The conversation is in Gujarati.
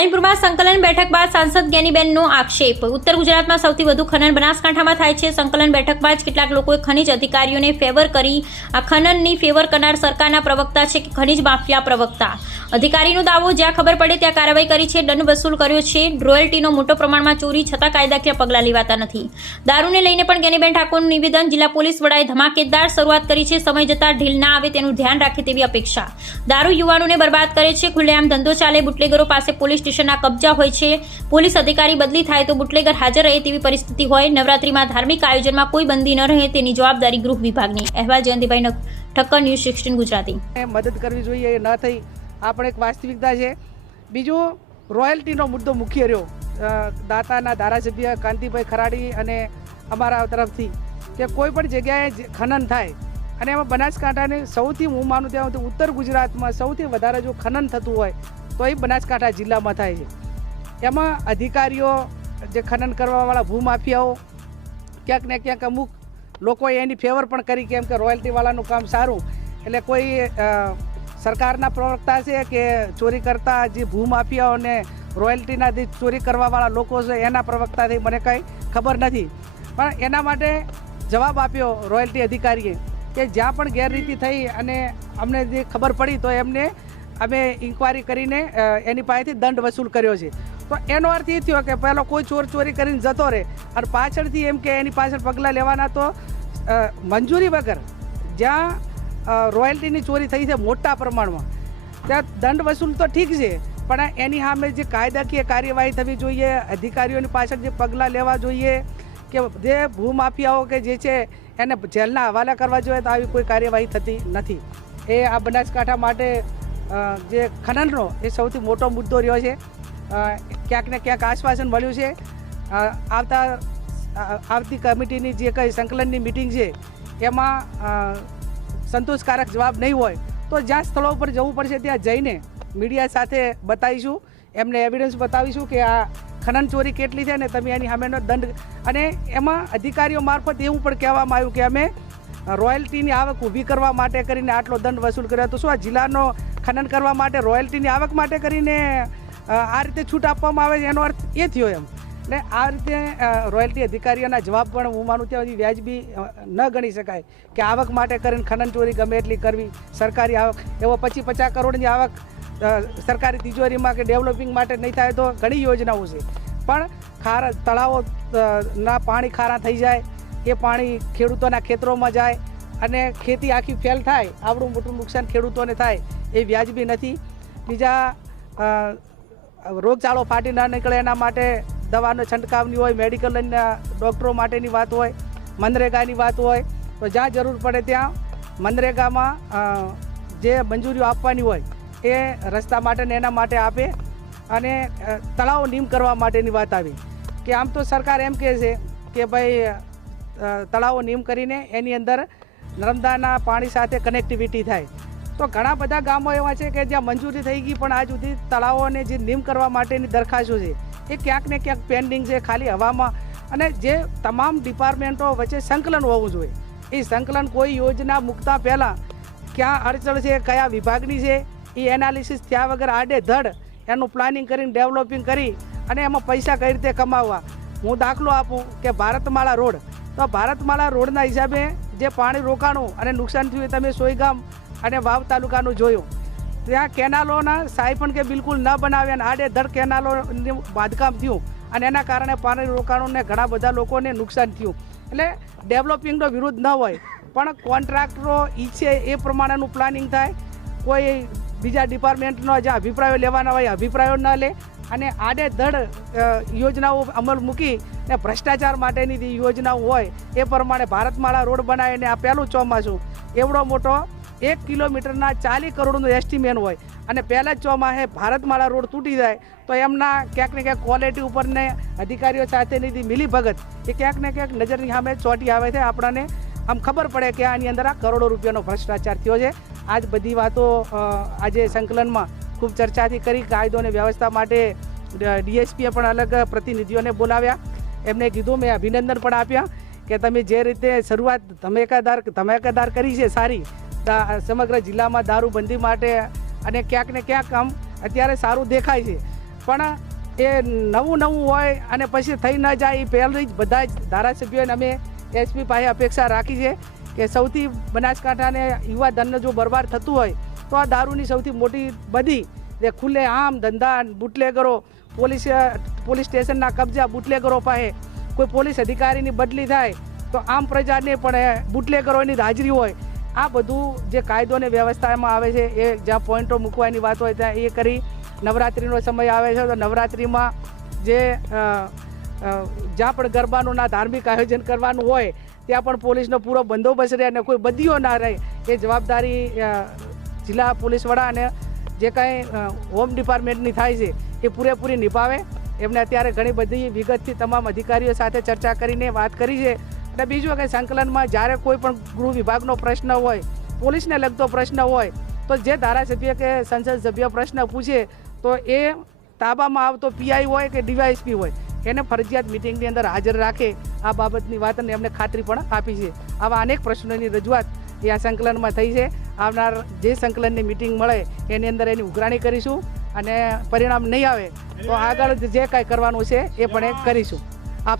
પાલનપુરમાં સંકલન બેઠક બાદ સાંસદ જ્ઞાનીબેનનો આક્ષેપ. ઉત્તર ગુજરાતમાં સૌથી વધુ ખનન બનાસકાંઠામાં થાય છે. સંકલન બેઠક બાદ જ કેટલાક લોકોએ ખનીજ અધિકારીઓને ફેવર કરી. આ ખનનની ફેવર કરનાર સરકારના પ્રવક્તા છે કે ખનીજ માફિયા પ્રવક્તા. અધિકારીનો દાવો, જ્યાં ખબર પડે ત્યાં કાર્યવાહી કરી છે, દંડ વસૂલ કર્યો છે. રોયલ્ટીનો મોટો પ્રમાણમાં ચોરી છતાં કાયદાકીય પગલાં લેવાતા નથી. દારૂને લઈને પણ ગેનીબેન ઠાકોરનું નિવેદન, જિલ્લા પોલીસ વડાએ ધમાકેદાર શરૂઆત કરી છે. સમય જતાં ઢીલ ના આવે તેનું ધ્યાન રાખે તેવી અપેક્ષા. દારૂ યુવાનોને બરબાદ કરે છે. ખુલ્લેઆમ ધંધો ચાલે, બુટલેગરો પાસે પોલીસ સ્ટેશનના કબજા હોય છે. પોલીસ અધિકારી બદલી થાય તો બુટલેગર હાજર રહે તેવી પરિસ્થિતિ હોય. નવરાત્રીમાં ધાર્મિક આયોજનમાં કોઈ બંદી ન રહે તેની જવાબદારી ગૃહ વિભાગની. અહેવાલ જયંતિભાઈ ઠક્કર ન્યૂઝ સિક્સટીન ગુજરાતી. મદદ કરવી જોઈએ ન થઈ આ પણ એક વાસ્તવિકતા છે. બીજું, રોયલ્ટીનો મુદ્દો મુખ્ય રહ્યો. દાતાના ધારાસભ્ય કાંતિભાઈ ખરાડી અને અમારા તરફથી કે કોઈ પણ જગ્યાએ ખનન થાય. અને એમાં બનાસકાંઠાને સૌથી હું માનું ત્યાં સુધી ઉત્તર ગુજરાતમાં સૌથી વધારે જો ખનન થતું હોય, તો એ બનાસકાંઠા જિલ્લામાં થાય છે. એમાં અધિકારીઓ, જે ખનન કરવાવાળા ભૂમાફિયાઓ, ક્યાંક ને ક્યાંક અમુક લોકોએ એની ફેવર પણ કરી, કેમ કે રોયલ્ટીવાળાનું કામ સારું. એટલે કોઈ સરકારના પ્રવક્તા છે કે ચોરી કરતા જે ભૂમાફિયાઓને રોયલ્ટીના જે ચોરી કરવાવાળા લોકો છે, એના પ્રવક્તાથી મને કંઈ ખબર નથી. પણ એના માટે જવાબ આપ્યો રોયલ્ટી અધિકારીએ કે જ્યાં પણ ગેરરીતિ થઈ અને અમને જે ખબર પડી તો એમને અમે ઇન્કવાયરી કરીને એની પાસેથી દંડ વસૂલ કર્યો છે. તો એનો અર્થ એ થયો કે પહેલો કોઈ ચોર ચોરી કરીને જતો રહે અને પાછળથી એમ કે એની પાછળ પગલાં લેવાના તો મંજૂરી વગર જ્યાં રોયલ્ટીની ચોરી થઈ છે મોટા પ્રમાણમાં. ત્યાં દંડ વસૂલ તો ઠીક છે, પણ એની સામે જે કાયદાકીય કાર્યવાહી થવી જોઈએ, અધિકારીઓની પાછળ જે પગલાં લેવા જોઈએ, કે જે ભૂમાફિયાઓ કે જે છે એને જેલના હવાલા કરવા જોઈએ, તો આવી કોઈ કાર્યવાહી થતી નથી. એ આ બનાસકાંઠા માટે જે ખનનનો એ સૌથી મોટો મુદ્દો રહ્યો છે. ક્યાંક ને ક્યાંક આશ્વાસન મળ્યું છે. આવતા આવતી કમિટીની જે કંઈ સંકલનની મિટિંગ છે, એમાં સંતોષકારક જવાબ નહીં હોય, તો જ્યાં સ્થળો ઉપર જવું પડશે ત્યાં જઈને મીડિયા સાથે બતાવીશું. એમને એવિડન્સ બતાવીશું કે આ ખનન ચોરી કેટલી છે ને તમે એની સામેનો દંડ અને એમાં અધિકારીઓ મારફત એવું પણ કહેવામાં આવ્યું કે અમે રોયલ્ટીની આવક ઊભી કરવા માટે કરીને આટલો દંડ વસૂલ કર્યો તો શું આ જિલ્લાનો ખનન કરવા માટે રોયલ્ટીની આવક માટે કરીને આ રીતે છૂટ આપવામાં આવે છે? એનો અર્થ એ થયો એમ. એટલે આ રીતે રોયલ્ટી અધિકારીઓના જવાબ પણ હું માનું ત્યાં સુધી વ્યાજબી ન ગણી શકાય કે આવક માટે કરીને ખનન ચોરી ગમે એટલી કરવી, સરકારી આવક, એવો પચીસ પચાસ કરોડની આવક સરકારી તિજોરીમાં કે ડેવલપિંગ માટે નહીં થાય તો ઘણી યોજનાઓ છે. પણ ખારા, તળાવો ના પાણી ખારા થઈ જાય એ પાણી ખેડૂતોના ખેતરોમાં જાય અને ખેતી આખી ફેલ થાય, આવડું મોટું નુકસાન ખેડૂતોને થાય, એ વ્યાજબી નથી. બીજા રોગચાળો ફાટી ન નીકળે એના માટે દવાનો છંટકાવની હોય મેડિકલના ડૉક્ટરો માટેની વાત હોય, મનરેગાની વાત હોય, તો જ્યાં જરૂર પડે ત્યાં મનરેગામાં જે મંજૂરીઓ આપવાની હોય, એ રસ્તા માટે ને એના માટે આપે અને તળાવો નીમ કરવા માટેની વાત આવી. કે આમ તો સરકાર એમ કહે છે કે ભાઈ તળાવો નીમ કરીને એની અંદર નર્મદાના પાણી સાથે કનેક્ટિવિટી થાય. તો ઘણા બધા ગામો એવા છે કે જ્યાં મંજૂરી થઈ ગઈ પણ આજ સુધી તળાવોને જે નીમ કરવા માટેની દરખાસ્તો છે એ ક્યાંક ને ક્યાંક પેન્ડિંગ છે, ખાલી હવામાં. અને જે તમામ ડિપાર્ટમેન્ટો વચ્ચે સંકલન હોવું જોઈએ. એ સંકલન કોઈ યોજના મૂકતા પહેલાં ક્યાં અડચણ છે, કયા વિભાગની છે, એ એનાલિસિસ થયા વગર આડે ધડ એનું પ્લાનિંગ કરીને ડેવલપિંગ કરી અને એમાં પૈસા કઈ રીતે કમાવવા. હું દાખલો આપું કે ભારતમાળા રોડ. તો ભારતમાળા રોડના હિસાબે જે પાણી રોકાણું અને નુકસાન થયું એ તમે સોયગામ અને વાવ તાલુકાનું જોયું. ત્યાં કેનાલોના સાયફન કે બિલકુલ ન બનાવ્યા અને આડેધડ કેનાલોનું બાંધકામ થયું અને એના કારણે પાણી રોકાણુંને ઘણા બધા લોકોને નુકસાન થયું. એટલે ડેવલપિંગનો વિરોધ ન હોય, પણ કોન્ટ્રાક્ટરો ઈચ્છે એ પ્રમાણેનું પ્લાનિંગ થાય. કોઈ બીજા ડિપાર્ટમેન્ટનો જે અભિપ્રાયો લેવાના હોય અભિપ્રાયો ન લે અને આડે ધડ યોજનાઓ અમલ મૂકી ને ભ્રષ્ટાચાર માટેની જે યોજનાઓ હોય એ પ્રમાણે ભારતમાળા રોડ બનાવીને આ પહેલું ચોમાસું એવડો મોટો એક કિલોમીટરના ચાલીસ કરોડનું એસ્ટિમેન હોય. અને પહેલાં જ ચોમાસે ભારતમાળા રોડ તૂટી જાય, તો એમના ક્યાંક ને ક્યાંક ક્વોલિટી ઉપરને અધિકારીઓ સાથેની જે મિલીભગત એ ક્યાંક ને ક્યાંક નજરની સામે ચોટી આવે છે. આપણને આમ ખબર પડે કે આની અંદર આ કરોડો રૂપિયાનો ભ્રષ્ટાચાર થયો છે. આજ બધી વાતો આજે સંકલનમાં ખૂબ ચર્ચાથી કરી, કાયદો અને વ્યવસ્થા માટે ડીએસપીએ પણ અલગ પ્રતિનિધિઓને બોલાવ્યા. એમને કીધું, મેં અભિનંદન પણ આપ્યા કે તમે જે રીતે શરૂઆત ધમેકાદાર ધમેકાદાર કરી છે સારી સમગ્ર જિલ્લામાં દારૂબંધી માટે અને ક્યાંક ને ક્યાંક આમ અત્યારે સારું દેખાય છે. પણ એ નવું નવું હોય અને પછી થઈ ન જાય એ પહેલી જ બધા જ ધારાસભ્યોને અમે એસપી પાસે અપેક્ષા રાખી છે કે સૌથી બનાસકાંઠાને યુવા ધનને જો બરબાદ થતું હોય તો આ દારૂની સૌથી મોટી બધી જે ખુલ્લે આમ ધંધા બુટલેગરો, પોલીસ પોલીસ સ્ટેશનના કબજા બુટલેગરો પાસે કોઈ પોલીસ અધિકારીની બદલી થાય તો આમ પ્રજાને પણ બુટલેગરોની હાજરી હોય આ બધું જે કાયદો અને વ્યવસ્થામાં આવે છે, એ જ્યાં પોઈન્ટો મૂકવાની વાત હોય ત્યાં એ કરી નવરાત્રિનો સમય આવે છે, તો નવરાત્રિમાં જે જ્યાં પણ ગરબાનું ના ધાર્મિક આયોજન કરવાનું હોય, ત્યાં પણ પોલીસનો પૂરો બંદોબસ્ત રહે અને કોઈ બદીઓ ના રહે, એ જવાબદારી જિલ્લા પોલીસ વડા અને જે કાંઈ હોમ ડિપાર્ટમેન્ટની થાય છે, એ પૂરેપૂરી નિભાવે. એમને અત્યારે ઘણી બધી વિગતથી તમામ અધિકારીઓ સાથે ચર્ચા કરીને વાત કરી છે. અને બીજું કે સંકલનમાં જ્યારે કોઈ પણ ગૃહ વિભાગનો પ્રશ્ન હોય, પોલીસને લગતો પ્રશ્ન હોય, તો જે ધારાસભ્ય કે સંસદ સભ્ય પ્રશ્ન પૂછે, તો એ તાબામાં આવતો પીઆઈ હોય કે ડીવાયસપી હોય, એને ફરજિયાત મિટિંગની અંદર હાજર રાખે, આ બાબતની વાતને એમને ખાતરી પણ આપી છે. આવા અનેક પ્રશ્નોની રજૂઆત એ આ સંકલનમાં થઈ છે. આવનાર જે સંકલનની મિટિંગ મળે, એની અંદર એની ઉઘરાણી કરીશું અને પરિણામ નહીં આવે, તો આગળ જે કાંઈ કરવાનું છે, એ પણ એ કરીશું. આપ